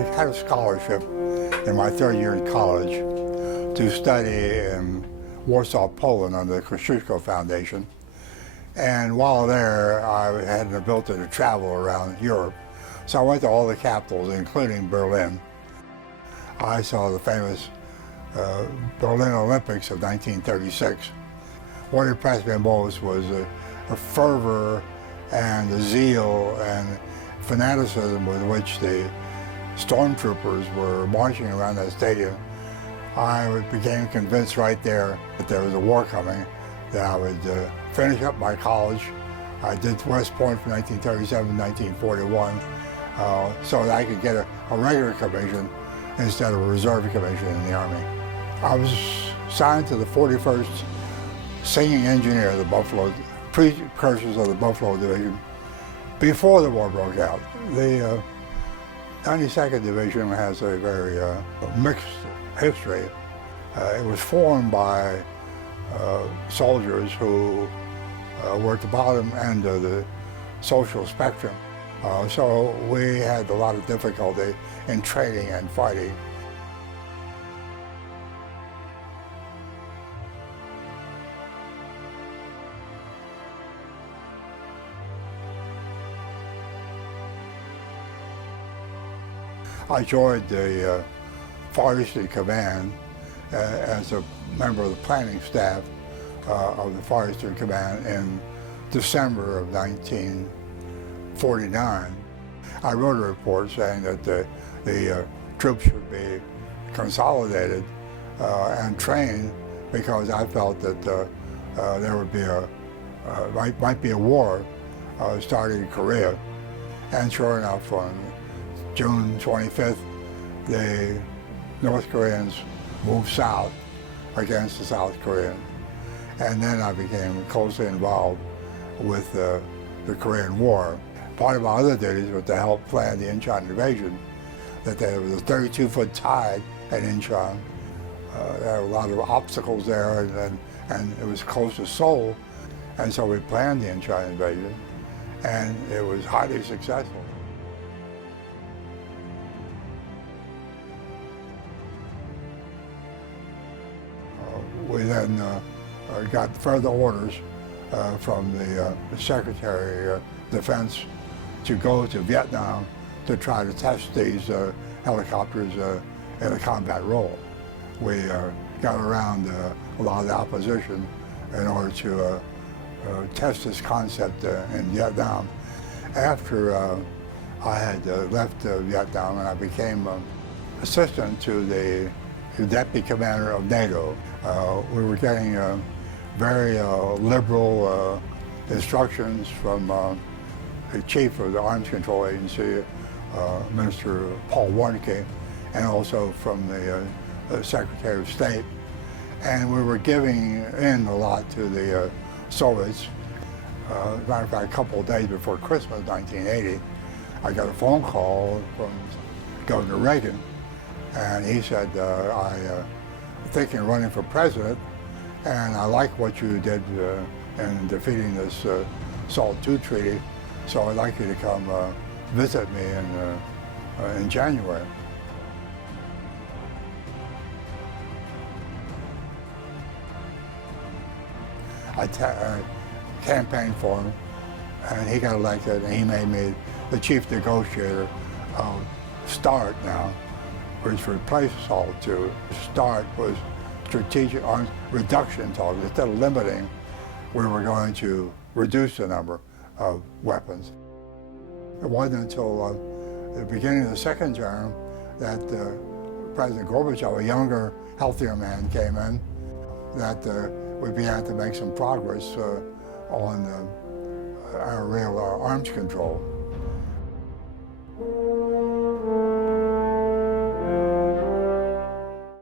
I had a scholarship in my third year in college to study in Warsaw, Poland under the Kosciuszko Foundation. And while there, I had an ability to travel around Europe. So I went to all the capitals, including Berlin. I saw the famous Berlin Olympics of 1936. What impressed me most was the fervor and the zeal and fanaticism with which the stormtroopers were marching around that stadium. I became convinced right there that there was a war coming, that I would finish up my college. I did West Point from 1937 to 1941 so that I could get a regular commission instead of a reserve commission in the Army. I was signed to the 41st Singing Engineer, the Buffalo, precursors of the Buffalo Division, before the war broke out. The 92nd Division has a very mixed history. It was formed by soldiers who were at the bottom end of the social spectrum. So we had a lot of difficulty in training and fighting. I joined the Far Eastern Command as a member of the planning staff of the Far Eastern Command in December of 1949. I wrote a report saying that the troops should be consolidated and trained because I felt that there would be might be a war starting in Korea. And sure enough, on June 25th, the North Koreans moved south against the South Koreans. And then I became closely involved with the Korean War. Part of my other duties was to help plan the Inchon invasion, that there was a 32-foot tide at Inchon. There were a lot of obstacles there, and it was close to Seoul. And so we planned the Inchon invasion, and it was highly successful. We then got further orders from the Secretary of Defense to go to Vietnam to try to test these helicopters in a combat role. We got around a lot of the opposition in order to test this concept in Vietnam. After I had left Vietnam and I became assistant to the Deputy Commander of NATO, we were getting very liberal instructions from the Chief of the Arms Control Agency, Minister Paul Warnke, and also from the Secretary of State. And we were giving in a lot to the Soviets. As a matter of fact, a couple of days before Christmas 1980, I got a phone call from Governor Reagan, and he said, I'm thinking of running for president, and I like what you did in defeating this SALT II treaty, so I'd like you to come visit me in January. I campaigned for him, and he got elected, and he made me the chief negotiator of START now, which replaced SALT II. START was Strategic Arms Reduction talks. Instead of limiting, we were going to reduce the number of weapons. It wasn't until the beginning of the second term that President Gorbachev, a younger, healthier man, came in, that we began to make some progress on our real arms control.